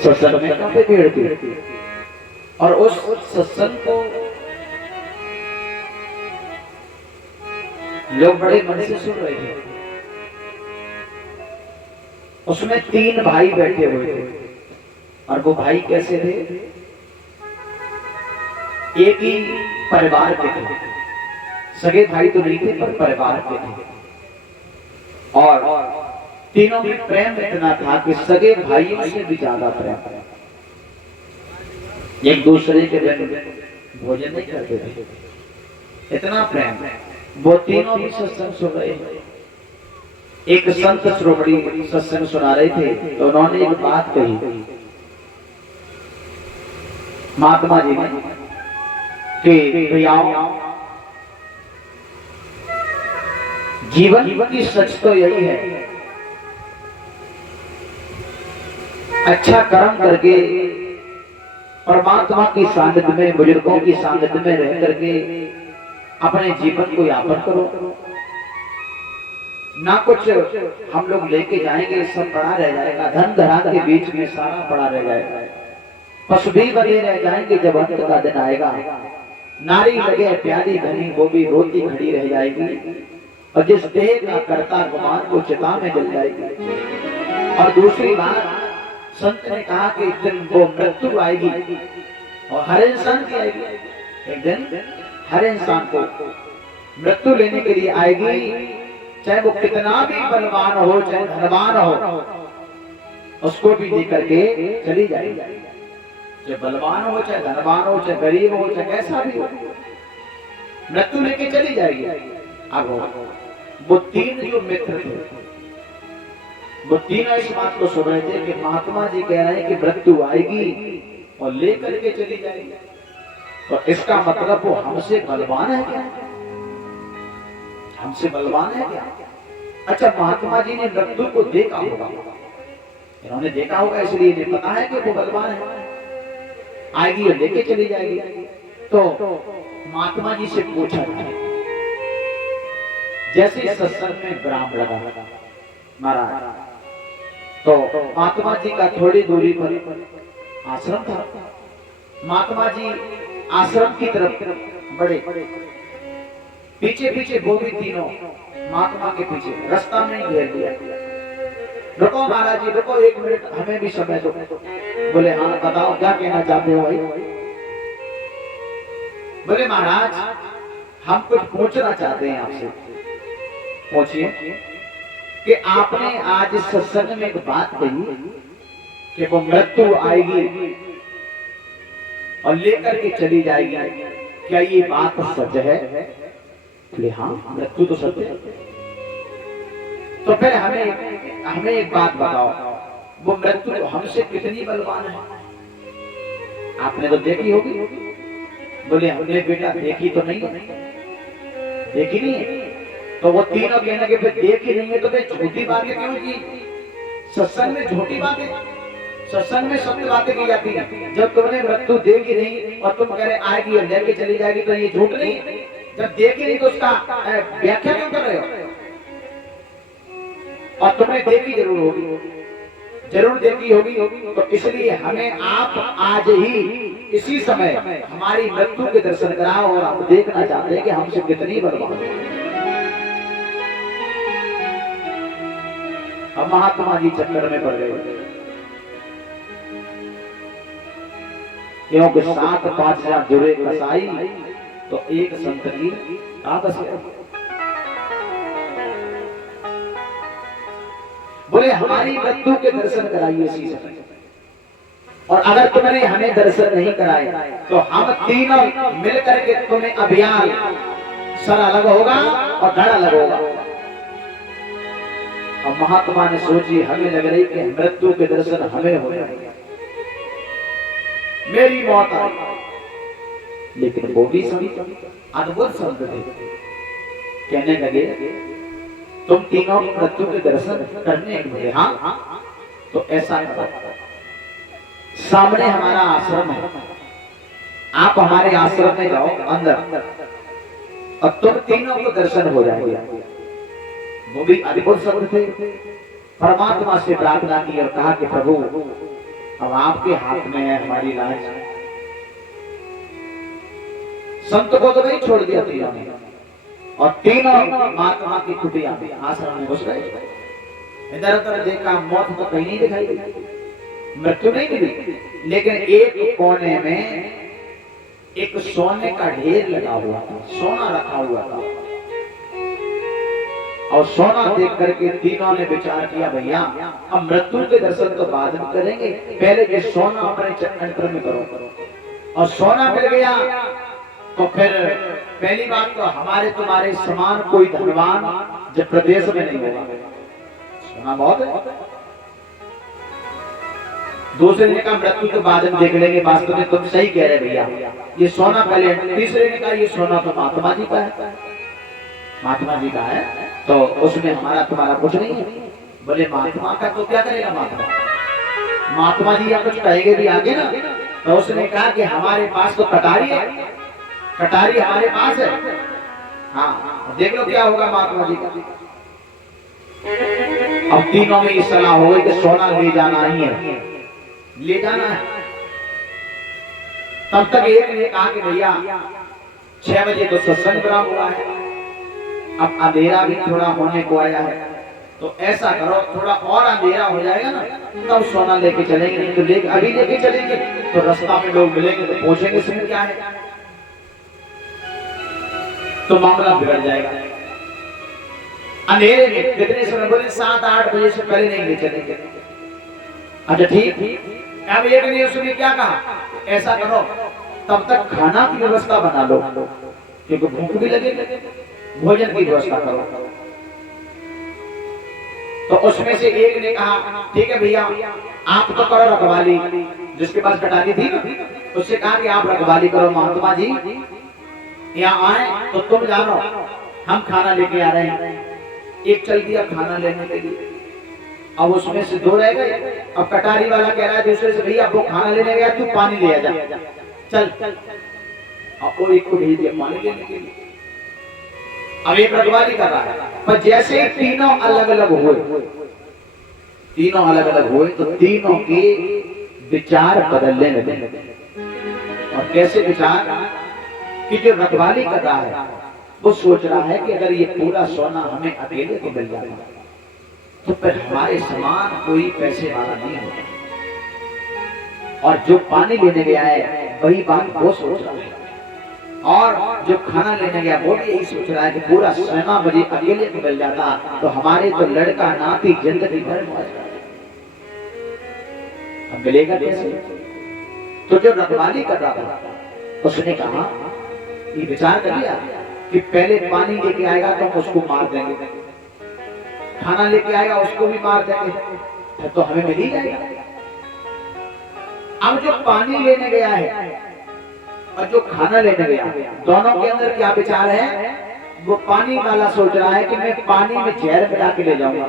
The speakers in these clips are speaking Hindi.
सत्संग में काफी भीड़ थी और उस सत्संग को लोग बड़े मन से सुन रहे थे। उसमें 3 भाई बैठे हुए थे और वो भाई कैसे थे? एक ही परिवार के थे, सगे भाई तो नहीं थे पर परिवार के थे और तीनों में प्रेम इतना था कि सगे भाइयों से भी ज्यादा प्रेम। एक दूसरे के बिन भोजन नहीं करते थे, इतना प्रेम। वो तीनों भी सत्संग सुन रहे थे। एक संत श्रोमणी सत्संग सुना रहे थे तो उन्होंने एक बात कही महात्मा जी ने कि भैया जीवन की सच तो यही है, अच्छा कर्म करके परमात्मा की सानिध्य में, बुजुर्गों की सानिध्य में रह करके अपने जीवन को यापन करो। ना कुछ हम लोग लेके जाएंगे, सब पड़ा रह जाएगा, धन धरा के बीच में सारा पड़ा रह जाएगा। पशु भी बने रह जाएंगे जब अंत का दिन आएगा। नारी लगे प्यारी धनी वो भी रोती खड़ी रह जाएगी और जिस देह का कर्ता गुमान को चिता में जल जाएगी। और दूसरी बात संत ने कहा कि एक दिन वो मृत्यु आएगी और हर इंसान की आएगी। एक दिन हर इंसान को मृत्यु लेने के लिए आएगी, चाहे वो कितना भी बलवान हो, चाहे धनवान हो, उसको भी लेकर के चली जाएगी। चाहे बलवान हो, चाहे धनवान हो, चाहे गरीब हो, चाहे कैसा भी हो, मृत्यु लेके चली जाएगी। अब वो 3 जो मित्र थे, वो तीनों इस बात को सुन रहे थे कि महात्मा जी कह रहे हैं कि मृत्यु आएगी और लेकर के चली जाएगी, तो इसका मतलब वो हमसे बलवान है क्या? हमसे बलवान है क्या? अच्छा, महात्मा जी ने मृत्यु को देखा होगा, इन्होंने देखा होगा, इसलिए इन्हें पता है कि वो बलवान है, आएगी और लेके चली जाएगी। तो महात्मा जी से पूछा जैसे सत्संग में विराम लगा महाराज, तो महात्मा जी का थोड़ी दूरी पर आश्रम था। महात्मा जी आश्रम की तरफ बड़े, पीछे पीछे वो भी तीनों महात्मा के पीछे, रास्ता में घेर दिया। रुको महाराज जी, रुको 1 मिनट, हमें भी समय दो। बोले हाँ बताओ क्या कहना चाहते हो भाई? बोले महाराज हम कुछ पूछना चाहते हैं आपसे। पूछिए। कि आपने आज सत्संग में एक बात कही कि वो मृत्यु आएगी और लेकर के चली जाएगी, क्या ये बात सच है? बोले हाँ मृत्यु तो सत्य है। तो फिर हमें एक बात बताओ, वो मृत्यु हमसे कितनी बलवान है? आपने तो देखी होगी। बोले हमने बेटा देखी तो नहीं, देखी नहीं है। तो वो तीनों कहने के फिर देखी नहीं है तो फिर झूठी बातें क्यों की? सत्संग में झूठी बातें, सत्संग में सत्य बातें की जाती है। जब तुमने मृत्यु देखी नहीं और तुम कह रहे आएगी और लेके चली जाएगी, तो ये झूठ नहीं? जब देखी नहीं तो उसका व्याख्या क्यों कर रहे हो? और तुमने देखी जरूर होगी, जरूर देखी होगी, तो इसलिए हमें आप आज ही इसी समय हमारी मृत्यु के दर्शन कराओ और हम देखना चाहते हैं कि हमसे कितनी बर्बाद है। अब महात्मा जी चक्कर में पड़ गए, क्योंकि 7-5 हजार जुड़े कसाई तो एक संत की आदत है। बोले हमारी मृत्यु के दर्शन कराइए इसी समय, और अगर तुमने हमें दर्शन नहीं कराए तो हम तीनों मिलकर के तुम्हें अभियान सर अलग होगा और धड़ अलग होगा। और महात्मा ने सोची, हमें लग रही कि मृत्यु के दर्शन हमें हो जाएंगे, मेरी मौत आई। लेकिन वो भी अद्भुत संत थे, कहने लगे तुम तीनों मृत्यु के दर्शन करने के हाँ, तो ऐसा करो, सामने हमारा आश्रम है, आप हमारे आश्रम में जाओ अंदर, अब तुम तीनों को दर्शन हो जाएंगे। वो भी अद्भुत शब्द थे। परमात्मा से प्रार्थना की और कहा कि प्रभु अब आपके हाथ में है हमारी लाज। संत को तो नहीं छोड़ दिया तीनों ने, और तीनों महात्मा की कुटिया में आश्रम में घुस गए। इधर उधर देखा, मौत तो कहीं नहीं दिखाई दी, मृत्यु नहीं मिली, लेकिन एक कोने में एक सोने का ढेर लगा हुआ था, सोना रखा हुआ था। और सोना देख करके तीनों ने विचार किया, भैया हम मृत्यु के दर्शन तो बाद में करेंगे, पहले ये सोना अपने चक्कर में करो। और सोना मिल गया तो फिर पहली बात तो हमारे तुम्हारे समान कोई धनवान जब प्रदेश में नहीं होगा, सोना बहुत है। दूसरे ने कहा मृत्यु तो बाद में देख लेंगे, वास्तव में तुम सही कह रहे भैया, ये सोना पहले। तीसरे ने कहा ये सोना तो महात्मा जी का है, महात्मा जी का है, तो उसमें हमारा तुम्हारा कुछ नहीं है। बोले महात्मा का तो क्या करेगा महात्मा, महात्मा जी या कुछ कहेंगे भी आगे ना। तो उसने कहा कि हमारे पास तो कटारी है, कटारी हमारे पास है, हाँ देख लो क्या होगा महात्मा जी का। अब तीनों में इस सलाह हो गई कि सोना ले जाना ही है, ले जाना है। तब तक एक ने कहा कि भैया 6 बजे तो सत्संग बना हुआ है, अब अंधेरा भी थोड़ा होने को आया है, तो ऐसा करो थोड़ा और अंधेरा हो जाएगा ना तब सोना लेके चलेंगे, नहीं तो अभी लेके चलेंगे तो रास्ता में लोग मिलेंगे तो पूछेंगे इसमें क्या है, तो मामला बिगड़ जाएगा। अंधेरे में कितने समय, बोले 7-8 बजे से पहले नहीं ले चलेंगे। अच्छा ठीक। अब एक ने उसने क्या कहा, ऐसा करो तब तक खाना की व्यवस्था बना लो, क्योंकि भूख भी लगेगी, भोजन की व्यवस्था करो। तो उसमें से एक ने कहा ठीक है भैया आप तो करो रखवाली, जिसके पास कटारी थी उससे कहा कि आप रखवाली करो, महात्मा जी यहाँ आए तो तुम जानो हम खाना लेके आ रहे हैं। एक चल दिया खाना लेने के लिए, अब उसमें से 2 रह गए। अब कटारी वाला कह रहा है दूसरे से भैया वो खाना लेने गया तू पानी ले जा, चल। अब वो एक को भेज दिया पानी लेने के लिए, अब एक रखवाली कर रहा है। पर जैसे तीनों अलग अलग हुए, तीनों अलग अलग हुए तो तीनों के विचार बदलने लगे। और कैसे विचार कि जो रखवाली कर रहा है वो सोच रहा है कि अगर ये पूरा सोना हमें अकेले को मिल जाता तो फिर हमारे समान कोई पैसे वाला नहीं होता। और जो पानी लेने गया है वही बात वो सोच रहा है, और जो खाना लेने गया वो भी यही सोच रहा है कि पूरा सोना मुझे अकेले को मिल जाता तो हमारे तो लड़का नाती जिंदगी भर अब मिलेगा कैसे। तो जो रखवाली कर रहा था उसने कहा ये विचार कर लिया कि पहले पानी लेके आएगा तो हम उसको मार देंगे, खाना लेके आएगा उसको भी मार देंगे, फिर तो हमें मिल ही जाएगा। अब जो पानी लेने गया है और जो खाना लेने गया, दोनों के अंदर क्या विचार है। वो पानी वाला सोच रहा है कि मैं पानी में जहर मिला के ले जाऊंगा,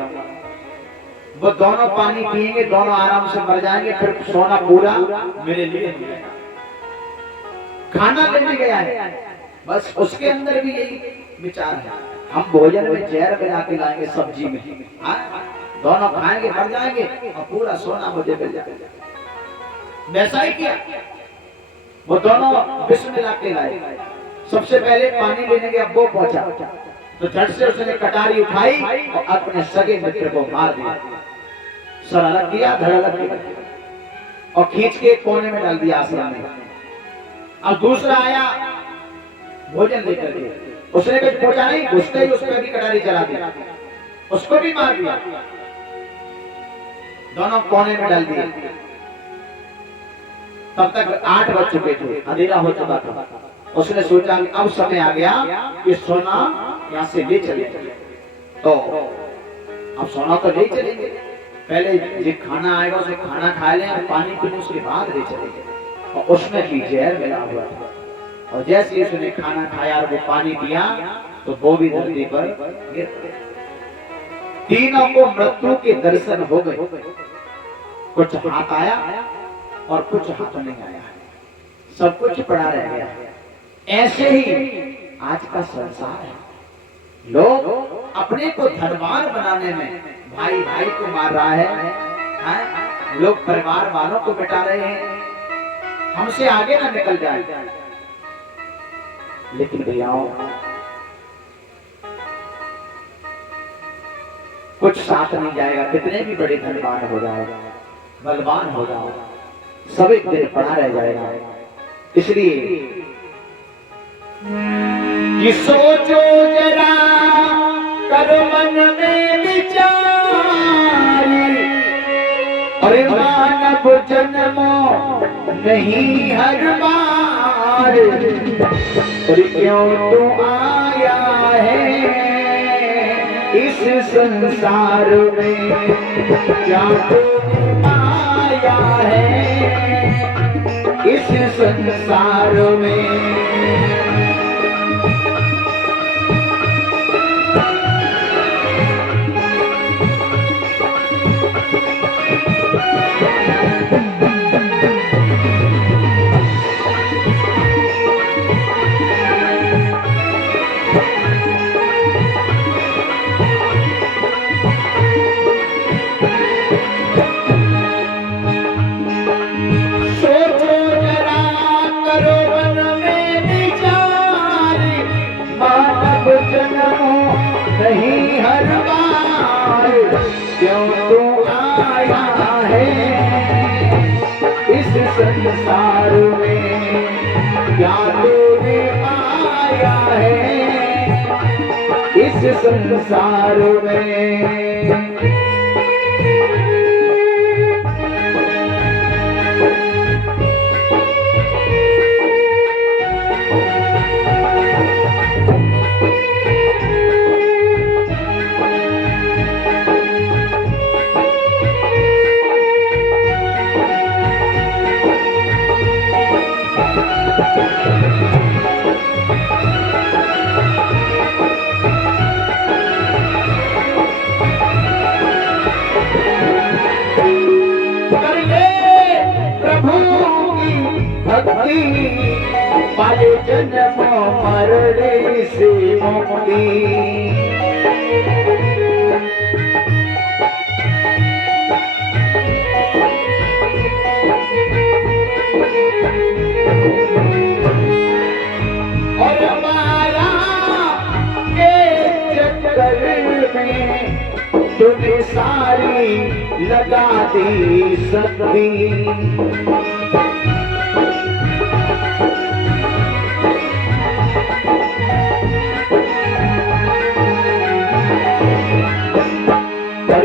वो दोनों पानी पिएंगे, दोनों आराम से मर जाएंगे, फिर सोना पूरा मेरे लिए। खाना लेने गया है बस उसके अंदर भी यही विचार है, हम भोजन में जहर मिला के लाएंगे, सब्जी में दोनों खाएंगे मर जाएंगे और पूरा सोना मुझे मिल जाएगा। वैसा ही किया, वो दोनों विष मिला के लाए। सबसे पहले पानी लेने गया वो पहुंचा तो झट से उसने कटारी उठाई और अपने सगे मित्र को मार दिया, सर अलग किया, धड़ अलग किया और खींच के कोने में डाल दिया आश्रम में। अब दूसरा आया भोजन लेकर के, उसने कुछ पहुंचा नहीं, घुसते ही उस पर भी कटारी चला दी, उसको भी मार दिया, दोनों कोने में डाल दिए। तब तक 8 बज चुके थे, अंधेरा हो चुका था। उसने सोचा कि अब समय आ गया कि सोना यहाँ से ले चले, तो अब सोना तो ले चलेंगे, पहले जो खाना आएगा उसे खाना खा लें और पानी पीने उसके बाद ले चलेंगे। और उसमें भी जहर मिला हुआ था, और जैसे ही उसने खाना खाया और वो पानी पिया तो वो भी धरती पर गिर गया। तीनों को मृत्यु के दर्शन हो गए, कुछ हाथ आया और कुछ हाथ नहीं आया, सब कुछ पड़ा रह गया। ऐसे ही आज का संसार है, लोग अपने को धनवान बनाने में भाई भाई को मार रहा है? लोग परिवार वालों को मिटा रहे हैं, हमसे आगे ना निकल जाए। लेकिन भैयाओं, कुछ साथ नहीं जाएगा, कितने भी बड़े धनवान हो जाओ, बलवान हो जाओ, सब एक दिन पड़ा रह जाएगा। इसलिए कि सोचो जरा, करो मन में विचार, अरे मानव जन्मों नहीं हर बार, अरे क्यों तू आया है इस संसार में, क्या तूने पाया है इस संसार में। नहीं हर बार, क्यों तू आया है इस संसार में, क्या तूने पाया है इस संसार में। पाले जन्म मरने से मुक्ति, और माया के चक्कर में तुम्हें सारी लगा दी सकती।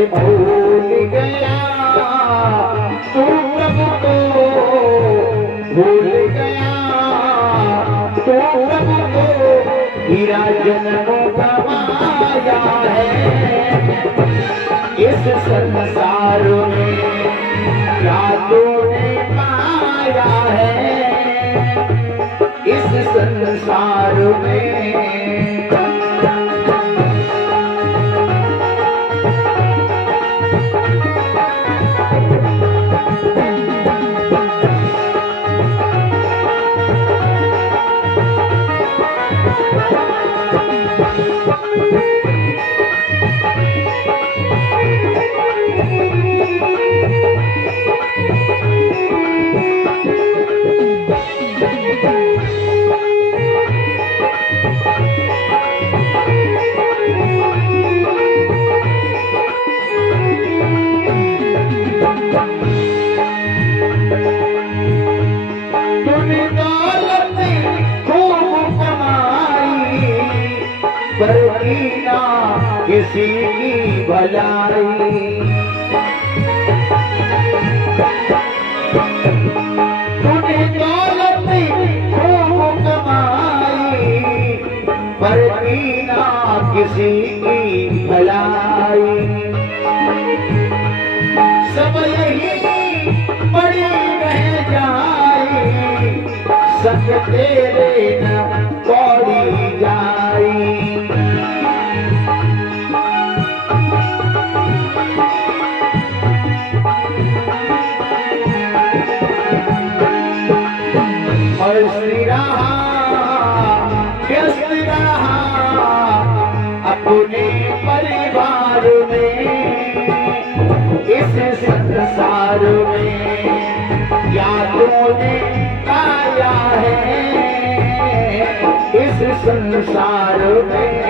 भूल गया तू प्रभु को, भूल गया तू प्रभु को, हीरा जन्म गवाया है इस संसार में, क्या तूने पाया है इस संसार में। किसी की भलाई, तूने दौलत खूब कमाई, पर कीना किसी की भलाई, सब यही बड़ी रह जाई, संग तेरे न पौड़ी जाई। अपने में या तूने पाया है इस संसार में।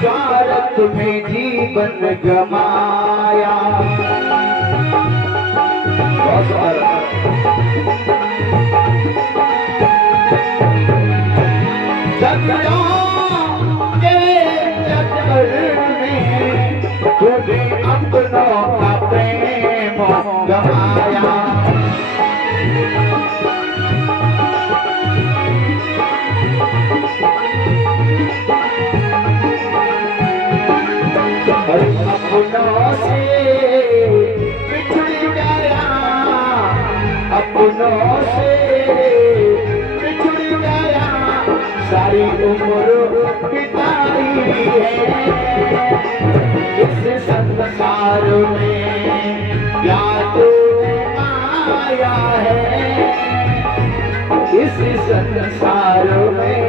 स्वार्थ में जीवन गमाया। झगड़ों के चक्कर में तुझे अपनों का प्रेम गमाया। अपनों से बिछड़ गया, अपनों से बिछड़ गया, सारी उम्र बिताई है इस संसार में। या तूने आया है इस संसार में।